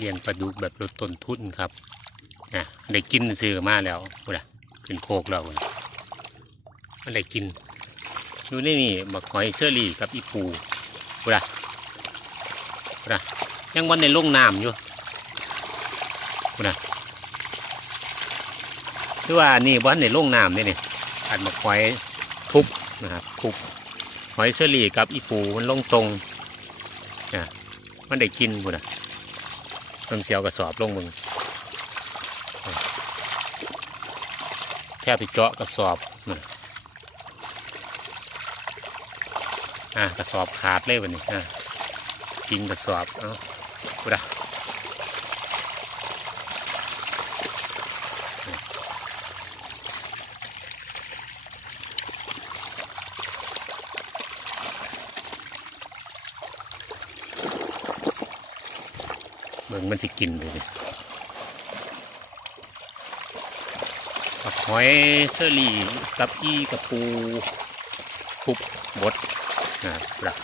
เลี้ยงปลาดุกแบบลดต้นทุนครับนะได้กินซื้อมาแล้วพูดอะขึ้นโคกแล้วพุ่นน่ะมันได้กินอยู่ในนี่บักหอยเชอรี่กับอีปูพูดอะพูดอะยังวันในลงน้ำอยู่พูดอะคือว่านี่วันในลงน้ำนี่นี่อันบักหอยทุบนะครับทุบหอยเชอรี่กับอีปูมันลงตรงนะมันได้กินพูดอะ เพิ่งเสียวกระสอบลงมึงแทบไปเจาะกระสอบนั่นอะกระสอบขาดเลยวันนี้อะกินกระสอบ เอ้าพูดะ เบิ่งมันจะกินเลยกับหอยเชอรี่กับอีกับปูคุบบดนะครับ